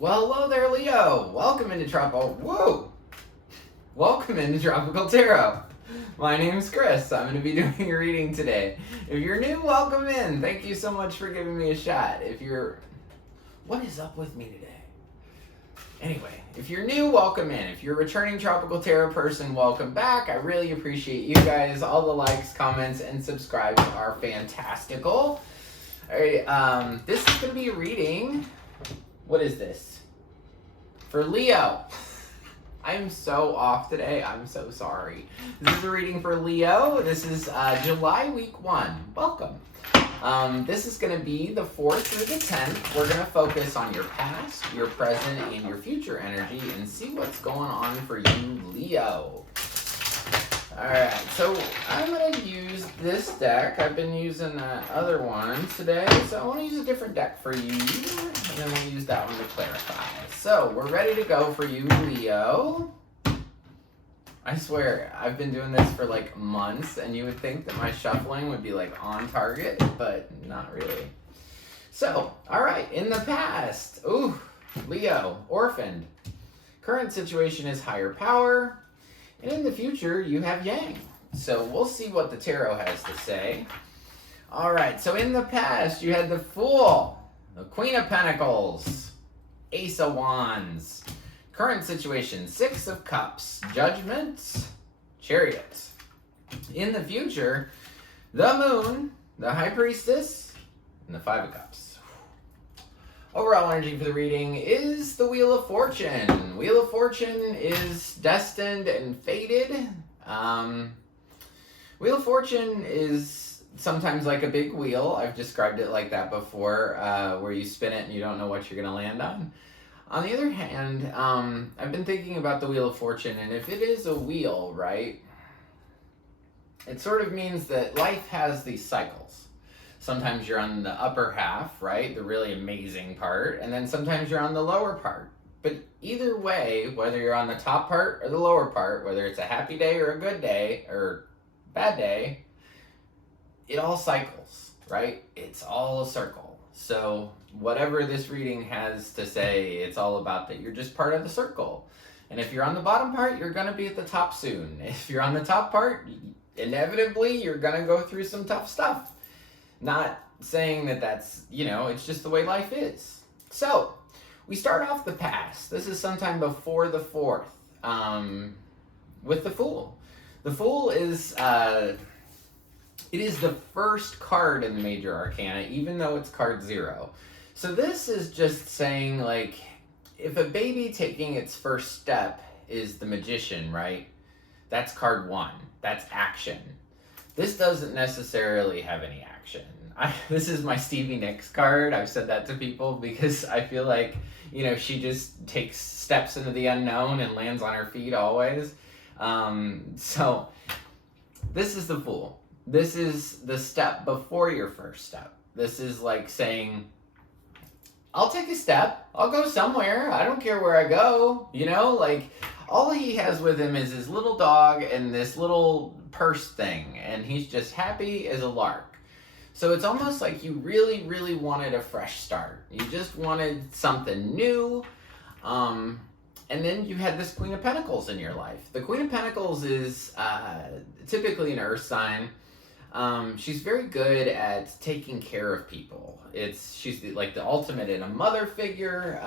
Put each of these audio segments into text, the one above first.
Well, hello there, Leo. Welcome into Tropical Tarot. My name's Chris. I'm going to be doing your reading today. If you're new, welcome in. Thank you so much for giving me a shot. What is up with me today? Anyway, if you're new, welcome in. If you're a returning Tropical Tarot person, welcome back. I really appreciate you guys. All the likes, comments, and subscribes are fantastical. All right, this is going to be a reading. What is this? For Leo. I'm so off today. I'm so sorry. This is a reading for Leo. This is July week 1. Welcome. This is going to be the 4th through the 10th. We're going to focus on your past, your present, and your future energy and see what's going on for you, Leo. Alright, so I'm going to use this deck. I've been using that other one today, so I want to use a different deck for you, and then we'll use that one to clarify. So, we're ready to go for you, Leo. I swear, I've been doing this for like months, and you would think that my shuffling would be like on target, but not really. So, alright, in the past, Leo, orphaned. Current situation is higher power. And in the future, you have Yang. So we'll see what the tarot has to say. All right, so in the past, you had the Fool, the Queen of Pentacles, Ace of Wands. Current situation, Six of Cups, Judgment, Chariot. In the future, the Moon, the High Priestess, and the Five of Cups. Overall energy for the reading is the Wheel of Fortune. Wheel of Fortune is destined and fated. Wheel of Fortune is sometimes like a big wheel. I've described it like that before, where you spin it and you don't know what you're going to land on. On the other hand, I've been thinking about the Wheel of Fortune, and if it is a wheel, right, it sort of means that life has these cycles. Sometimes you're on the upper half, right? The really amazing part. And then sometimes you're on the lower part. But either way, whether you're on the top part or the lower part, whether it's a happy day or a good day or bad day, it all cycles, right? It's all a circle. So whatever this reading has to say, it's all about that you're just part of the circle. And if you're on the bottom part, you're going to be at the top soon. If you're on the top part, inevitably, you're going to go through some tough stuff. Not saying that that's, it's just the way life is. So, we start off the past. This is sometime before the 4th, with the Fool. The Fool is, it is the first card in the Major Arcana, even though it's card 0. So this is just saying, like, if a baby taking its first step is the Magician, right? That's card 1. That's action. This doesn't necessarily have any action. This is my Stevie Nicks card. I've said that to people because I feel like, she just takes steps into the unknown and lands on her feet always. So this is the Fool. This is the step before your first step. This is like saying, I'll take a step. I'll go somewhere. I don't care where I go. All he has with him is his little dog and this little purse thing, and he's just happy as a lark. So it's almost like you really, really wanted a fresh start. You just wanted something new. And then you had this Queen of Pentacles in your life. The Queen of Pentacles is typically an earth sign. She's very good at taking care of people. She's like the ultimate in a mother figure.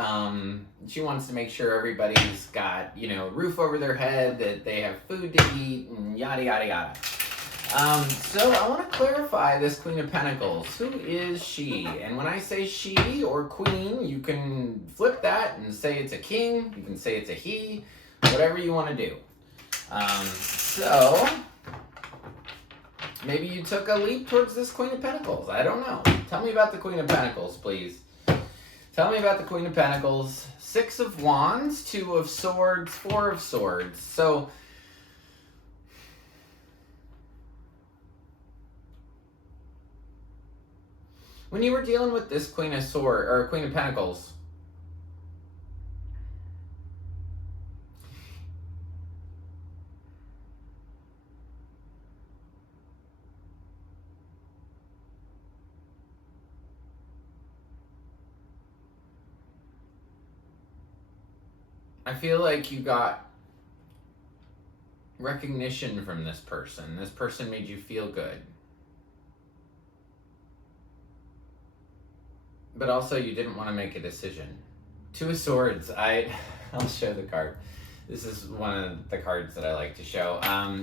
She wants to make sure everybody's got, roof over their head, that they have food to eat, and yada, yada, yada. So I want to clarify this Queen of Pentacles. Who is she? And when I say she or queen, you can flip that and say it's a king. You can say it's a he. Whatever you want to do. So maybe you took a leap towards this Queen of Pentacles. I don't know. Tell me about the Queen of Pentacles, please. Tell me about the Queen of Pentacles. 6 of Wands, 2 of Swords, 4 of Swords. So when you were dealing with this Queen of Pentacles, I feel like you got recognition from this person. This person made you feel good. But also you didn't want to make a decision. Two of Swords, I'll show the card. This is one of the cards that I like to show.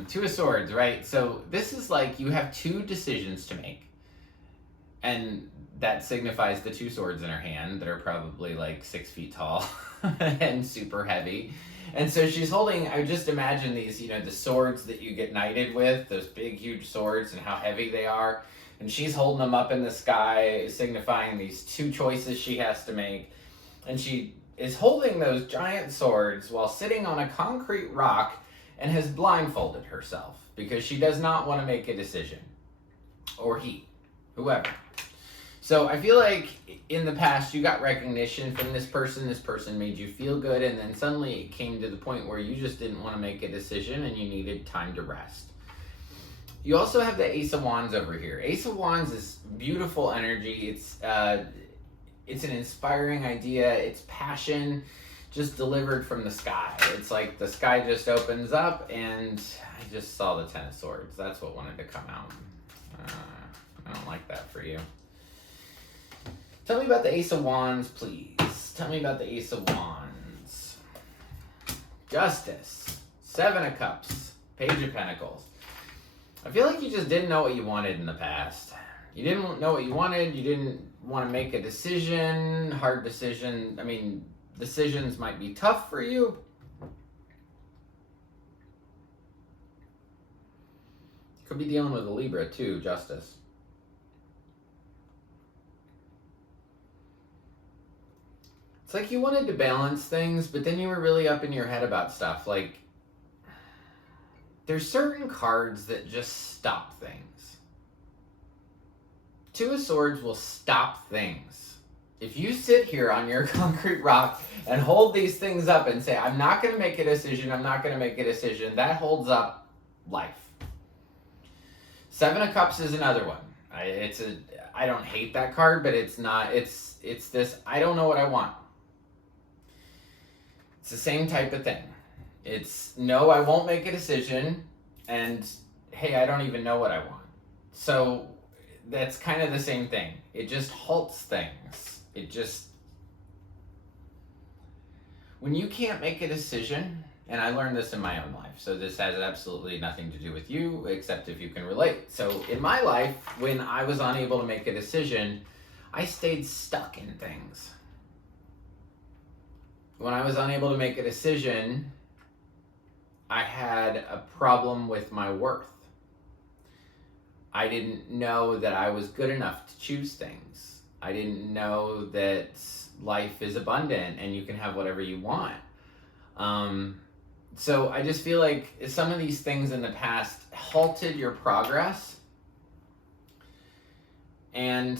Two of Swords, right? So this is like you have two decisions to make. And that signifies the two swords in her hand that are probably like 6 feet tall and super heavy. And so she's holding, I just imagine these, the swords that you get knighted with, those big, huge swords and how heavy they are. And she's holding them up in the sky, signifying these two choices she has to make. And she is holding those giant swords while sitting on a concrete rock and has blindfolded herself because she does not want to make a decision. Or he, whoever. So I feel like in the past you got recognition from this person made you feel good, and then suddenly it came to the point where you just didn't want to make a decision and you needed time to rest. You also have the Ace of Wands over here. Ace of Wands is beautiful energy. It's an inspiring idea. It's passion just delivered from the sky. It's like the sky just opens up, and I just saw the Ten of Swords. That's what wanted to come out. I don't like that for you. Tell me about the Ace of Wands, please. Tell me about the Ace of Wands. Justice. Seven of Cups. Page of Pentacles. I feel like you just didn't know what you wanted in the past. You didn't know what you wanted. You didn't want to make a decision. Hard decision. I mean, decisions might be tough for you. Could be dealing with a Libra too, Justice. It's like you wanted to balance things, but then you were really up in your head about stuff. Like, there's certain cards that just stop things. Two of Swords will stop things. If you sit here on your concrete rock and hold these things up and say, I'm not going to make a decision, I'm not going to make a decision, that holds up life. Seven of Cups is another one. I don't hate that card, but it's not, it's this, I don't know what I want. It's the same type of thing. It's, no, I won't make a decision, and hey, I don't even know what I want. So that's kind of the same thing. It just halts things. When you can't make a decision, and I learned this in my own life, so this has absolutely nothing to do with you, except if you can relate. So in my life, when I was unable to make a decision, I stayed stuck in things. When I was unable to make a decision, I had a problem with my worth. I didn't know that I was good enough to choose things. I didn't know that life is abundant and you can have whatever you want. So I just feel like some of these things in the past halted your progress. And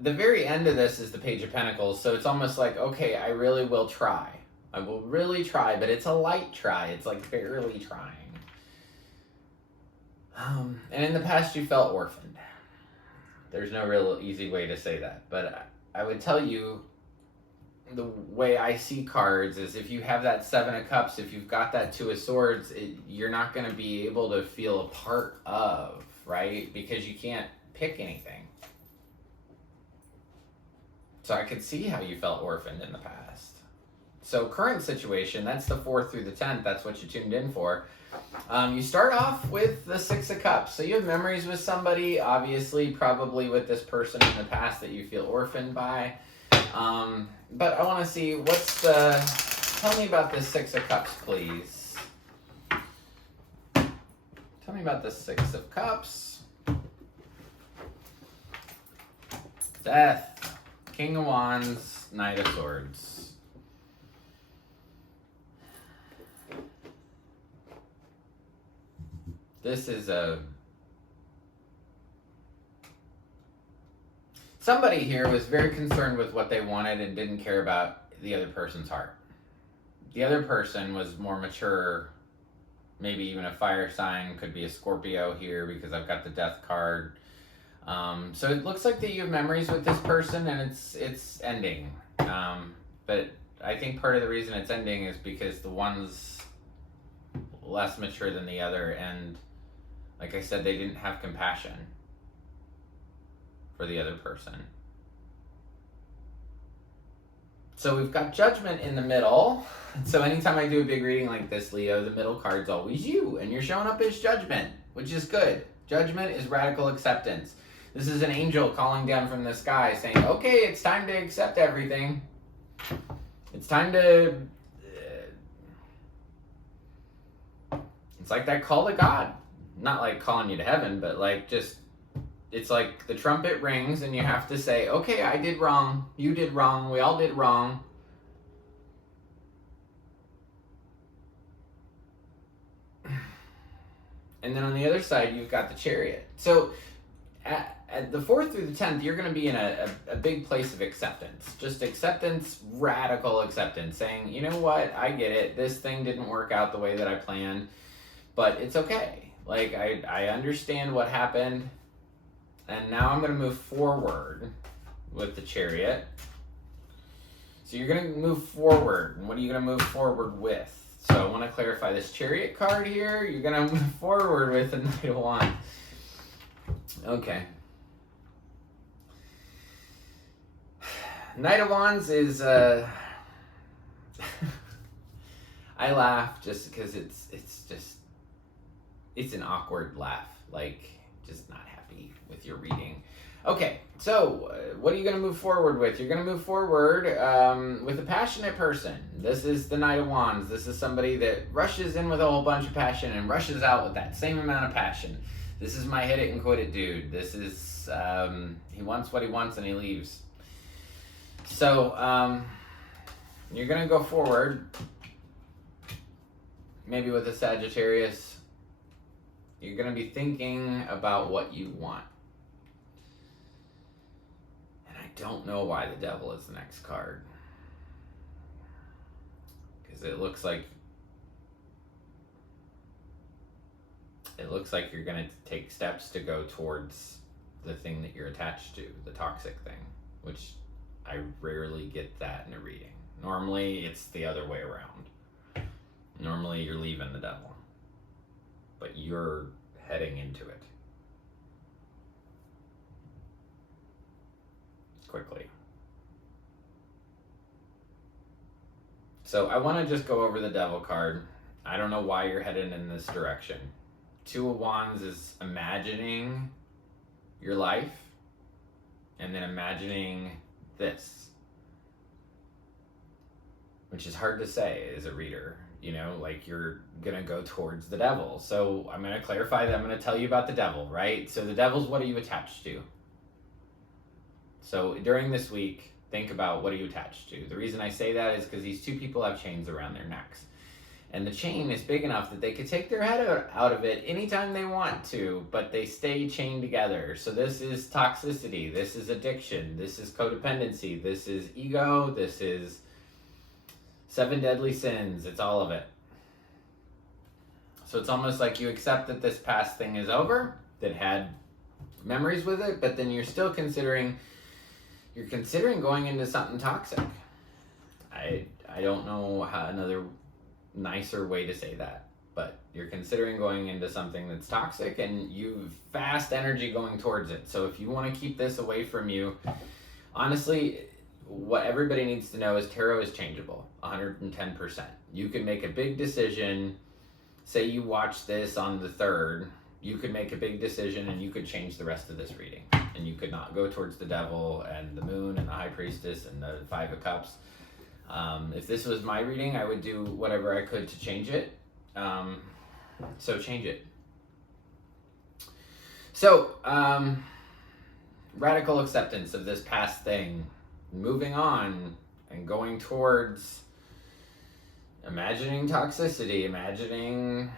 the very end of this is the Page of Pentacles. So it's almost like, okay, I really will try. I will really try, but it's a light try. It's like barely trying. And in the past, you felt orphaned. There's no real easy way to say that. But I would tell you, the way I see cards is if you have that Seven of Cups, if you've got that Two of Swords, you're not going to be able to feel a part of, right? Because you can't pick anything. So I could see how you felt orphaned in the past. So current situation, that's the 4th through the 10th. That's what you tuned in for. You start off with the Six of Cups. So you have memories with somebody, obviously, probably with this person in the past that you feel orphaned by. But I want to see, tell me about the Six of Cups, please. Tell me about the Six of Cups. Death. King of Wands, Knight of Swords. This is somebody here was very concerned with what they wanted and didn't care about the other person's heart. The other person was more mature, maybe even a fire sign, could be a Scorpio here because I've got the Death card. So it looks like that you have memories with this person and it's ending. But I think part of the reason it's ending is because the one's less mature than the other, and like I said, they didn't have compassion for the other person. So we've got Judgment in the middle. So anytime I do a big reading like this, Leo, the middle card's always you, and you're showing up as Judgment, which is good. Judgment is radical acceptance. This is an angel calling down from the sky saying, okay, it's time to accept everything. It's time to... it's like that call to God. Not like calling you to heaven, but like just... it's like the trumpet rings and you have to say, okay, I did wrong. You did wrong. We all did wrong. And then on the other side, you've got the Chariot. So at the 4th through the 10th, you're going to be in a big place of acceptance. Just acceptance, radical acceptance. Saying, you know what, I get it. This thing didn't work out the way that I planned. But it's okay. Like, I understand what happened. And now I'm going to move forward with the Chariot. So you're going to move forward. And what are you going to move forward with? So I want to clarify this Chariot card here. You're going to move forward with the Knight of Wands. Okay. Knight of Wands is... I laugh just because it's an awkward laugh. Like, just not happy with your reading. Okay, so what are you going to move forward with? You're going to move forward with a passionate person. This is the Knight of Wands. This is somebody that rushes in with a whole bunch of passion and rushes out with that same amount of passion. This is my hit it and quit it dude. This is, he wants what he wants and he leaves. So, you're going to go forward, maybe with a Sagittarius. You're going to be thinking about what you want. And I don't know why the Devil is the next card. Because it looks like you're going to take steps to go towards the thing that you're attached to, the toxic thing, which I rarely get that in a reading. Normally, it's the other way around. Normally, you're leaving the Devil, but you're heading into it quickly. So I want to just go over the Devil card. I don't know why you're headed in this direction. Two of Wands is imagining your life and then imagining this, which is hard to say as a reader. You know, like you're going to go towards the Devil. So I'm going to clarify that. I'm going to tell you about the Devil, right? So the Devil's, what are you attached to? So during this week, think about what are you attached to. The reason I say that is because these two people have chains around their necks. And the chain is big enough that they could take their head out of it anytime they want to, but they stay chained together. So this is toxicity. This is addiction. This is codependency. This is ego. This is 7 deadly sins. It's all of it. So it's almost like you accept that this past thing is over, that had memories with it, but then you're still considering going into something toxic. I don't know how another nicer way to say that, but you're considering going into something that's toxic and you've fast energy going towards it. So if you want to keep this away from you, honestly, what everybody needs to know is tarot is changeable 110%. You can make a big decision. Say you watch this on the 3rd, you could make a big decision and you could change the rest of this reading, and you could not go towards the Devil and the Moon and the High Priestess and the 5 of Cups. If this was my reading, I would do whatever I could to change it. So change it. So, radical acceptance of this past thing, moving on and going towards imagining toxicity, imagining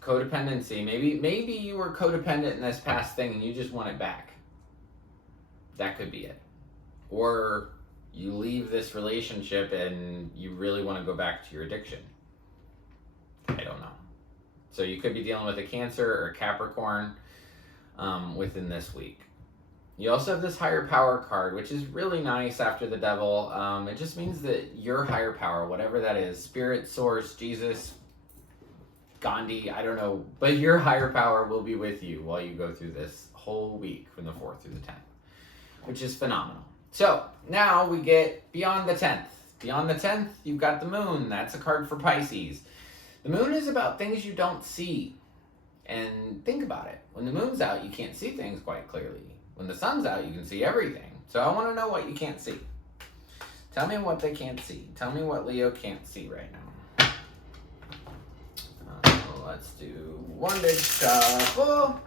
codependency. Maybe you were codependent in this past thing and you just want it back. That could be it. Or you leave this relationship and you really want to go back to your addiction. I don't know. So you could be dealing with a Cancer or Capricorn within this week. You also have this higher power card, which is really nice after the devil. It just means that your higher power, whatever that is, spirit, source, Jesus, Gandhi, I don't know, but your higher power will be with you while you go through this whole week from the 4th through the 10th, which is phenomenal. So now we get beyond the 10th. Beyond the 10th, you've got the moon. That's a card for Pisces. The moon is about things you don't see. And think about it. When the moon's out, you can't see things quite clearly. When the sun's out, you can see everything. So I want to know what you can't see. Tell me what they can't see. Tell me what Leo can't see right now. Let's do one big shuffle.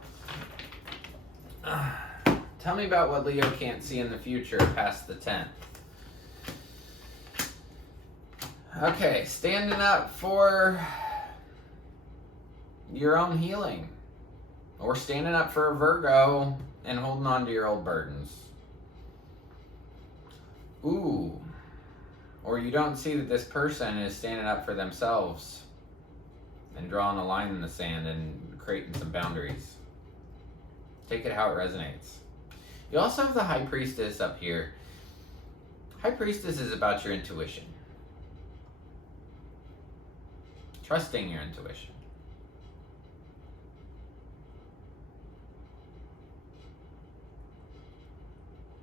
Tell me about what Leo can't see in the future past the 10th. Okay, standing up for your own healing. Or standing up for a Virgo and holding on to your old burdens. Ooh. Or you don't see that this person is standing up for themselves and drawing a line in the sand and creating some boundaries. Take it how it resonates. You also have the High Priestess up here. High Priestess is about your intuition. Trusting your intuition.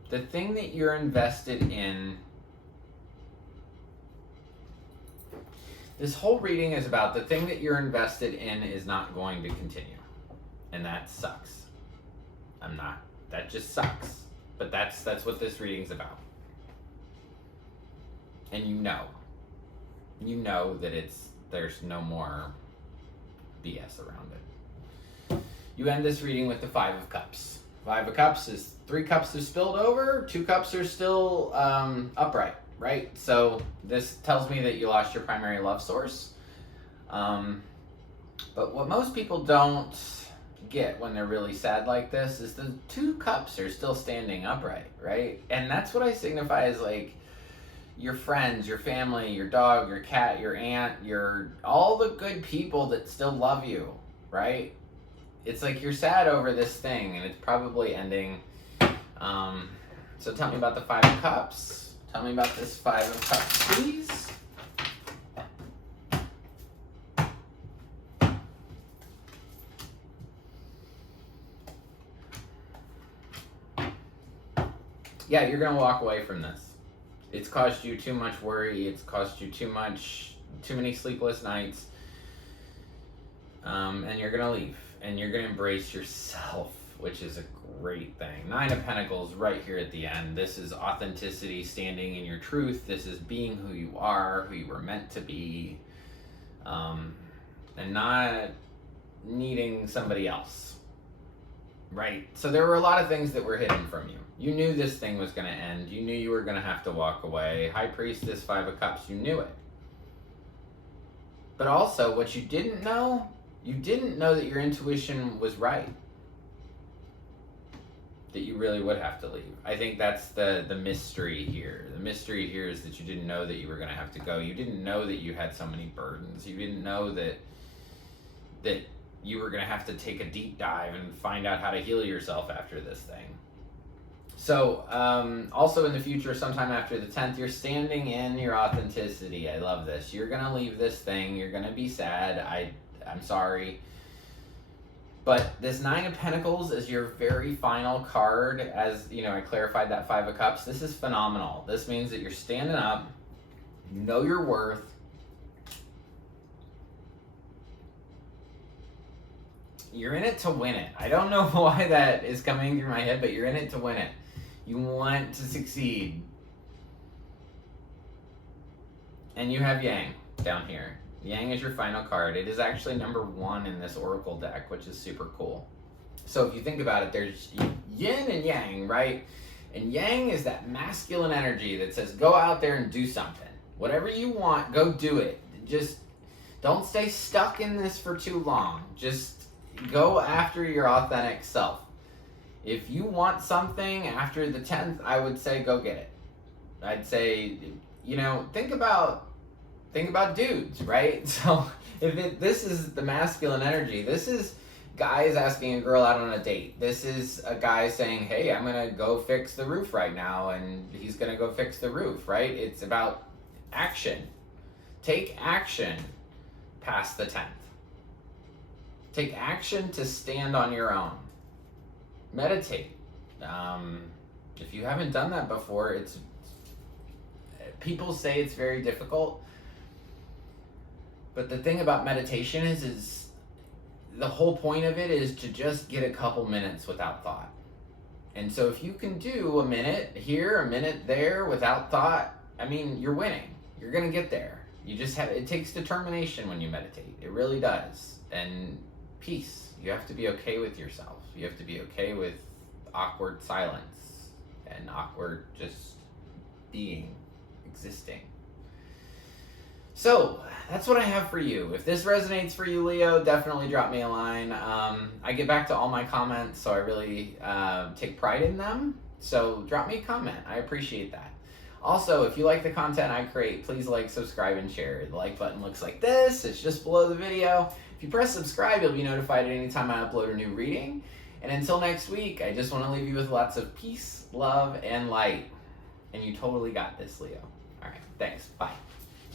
The thing that you're invested in. This whole reading is about the thing that you're invested in is not going to continue. And that sucks. That just sucks. But that's what this reading's about. And you know that there's no more BS around it. You end this reading with the 5 of Cups. 5 of Cups is 3 cups are spilled over, 2 cups are still upright, right? So this tells me that you lost your primary love source. But what most people don't get when they're really sad like this is the 2 cups are still standing upright, right? And that's what I signify as like your friends, your family, your dog, your cat, your aunt, all the good people that still love you, right? It's like you're sad over this thing and it's probably ending. So tell me about the 5 of Cups. Tell me about this 5 of Cups, please. Yeah, you're gonna walk away from this. It's caused you too much worry. It's caused you too many sleepless nights. And you're gonna leave. And you're gonna embrace yourself, which is a great thing. 9 of Pentacles right here at the end. This is authenticity, standing in your truth. This is being who you are, who you were meant to be. And not needing somebody else. Right? So there were a lot of things that were hidden from you. You knew this thing was going to end. You knew you were going to have to walk away. High Priestess, 5 of Cups, you knew it. But also, what you didn't know that your intuition was right. That you really would have to leave. I think that's the mystery here. The mystery here is that you didn't know that you were going to have to go. You didn't know that you had so many burdens. You didn't know that you were going to have to take a deep dive and find out how to heal yourself after this thing. So, also in the future, sometime after the 10th, you're standing in your authenticity. I love this. You're going to leave this thing. You're going to be sad. I'm sorry. But this 9 of Pentacles is your very final card. As, I clarified that 5 of Cups. This is phenomenal. This means that you're standing up. You know your worth. You're in it to win it. I don't know why that is coming through my head, but you're in it to win it. You want to succeed. And you have Yang down here. Yang is your final card. It is actually number 1 in this Oracle deck, which is super cool. So if you think about it, there's Yin and Yang, right? And Yang is that masculine energy that says, go out there and do something. Whatever you want, go do it. Just don't stay stuck in this for too long. Just go after your authentic self. If you want something after the 10th, I would say go get it. I'd say, think about dudes, right? So this is the masculine energy. This is guy is asking a girl out on a date. This is a guy saying, hey, I'm going to go fix the roof right now, and he's going to go fix the roof, right? It's about action. Take action past the 10th. Take action to stand on your own. Meditate. If you haven't done that before, people say it's very difficult. But the thing about meditation is the whole point of it is to just get a couple minutes without thought. And so if you can do a minute here, a minute there without thought, I mean, you're winning. You're going to get there. It takes determination when you meditate. It really does. And peace. You have to be okay with yourself. You have to be okay with awkward silence and awkward just being, existing. So that's what I have for you. If this resonates for you, Leo, definitely drop me a line. I get back to all my comments, so I really take pride in them. So drop me a comment. I appreciate that. Also, if you like the content I create, please like, subscribe, and share. The like button looks like this. It's just below the video. If you press subscribe, you'll be notified at any time I upload a new reading. And until next week, I just want to leave you with lots of peace, love, and light. And you totally got this, Leo. All right, thanks. Bye.